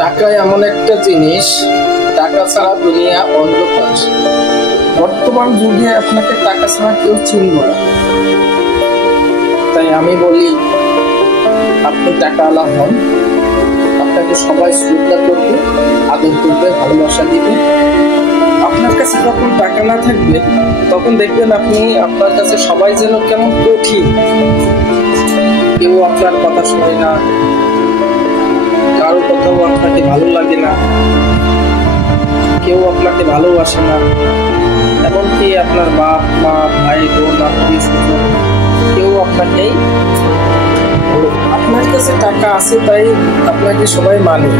টাকা এমন একটা জিনিস, টাকা ছাড়া দুনিয়া অন্ধকার। বর্তমান যুগে আপনাকে টাকা ছাড়া কেউ চিনবে না। তাই আমি বলি, আপনি টাকাওয়ালা হন, আপনাকে সবাই শ্রদ্ধা করবে, আদর করবে, ভালোবাসা দিবে। আপনার কাছে যখন টাকা না থাকবে, তখন দেখবেন আপনার কাছে সবাই যেন কেমন কঠিন। কেউ আপনার কথা শোনে না, কারো কথাও আপনাকে ভালো লাগে না, কেউ আপনাকে ভালোবাসে না। এমনকি আপনার বাপ মা, ভাই বোন, আত্মীয় স্বজন কেউ আপনাকেই, আপনার কাছে টাকা আছে তাই আপনাকে সবাই মানে,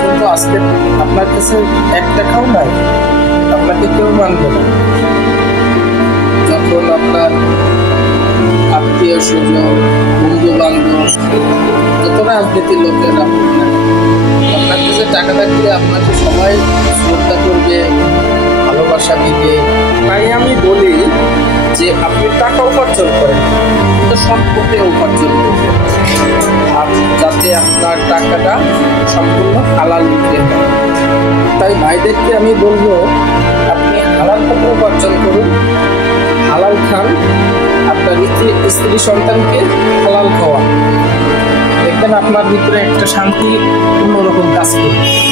কিন্তু আজকে আপনার কাছে 1 টাকাও নাই, আপনাকে কেউ মানবে না। যখন আপনার আত্মীয় স্বজন, বন্ধু বান্ধব, যত রাজনীতির লোকেরা আপনার কাছে টাকা থাকলে আপনাকে সবাই শ্রদ্ধা করবে, ভালোবাসা দিবে। তাই আমি বলি যে আপনি টাকা উপার্জন করেন, কিন্তু সৎ পথে উপার্জন করবেন, আর যাতে আপনার টাকাটা সম্পূর্ণ হালাল দিতে হয়। তাই ভাইদেরকে আমি বলবো, আপনি হালাল পথে উপার্জন করুন, হালাল খান, আপনার স্ত্রী সন্তানকে হালাল খাওয়ান। দেখবেন আপনার ভিতরে একটা শান্তি অন্যরকম কাজ করবে।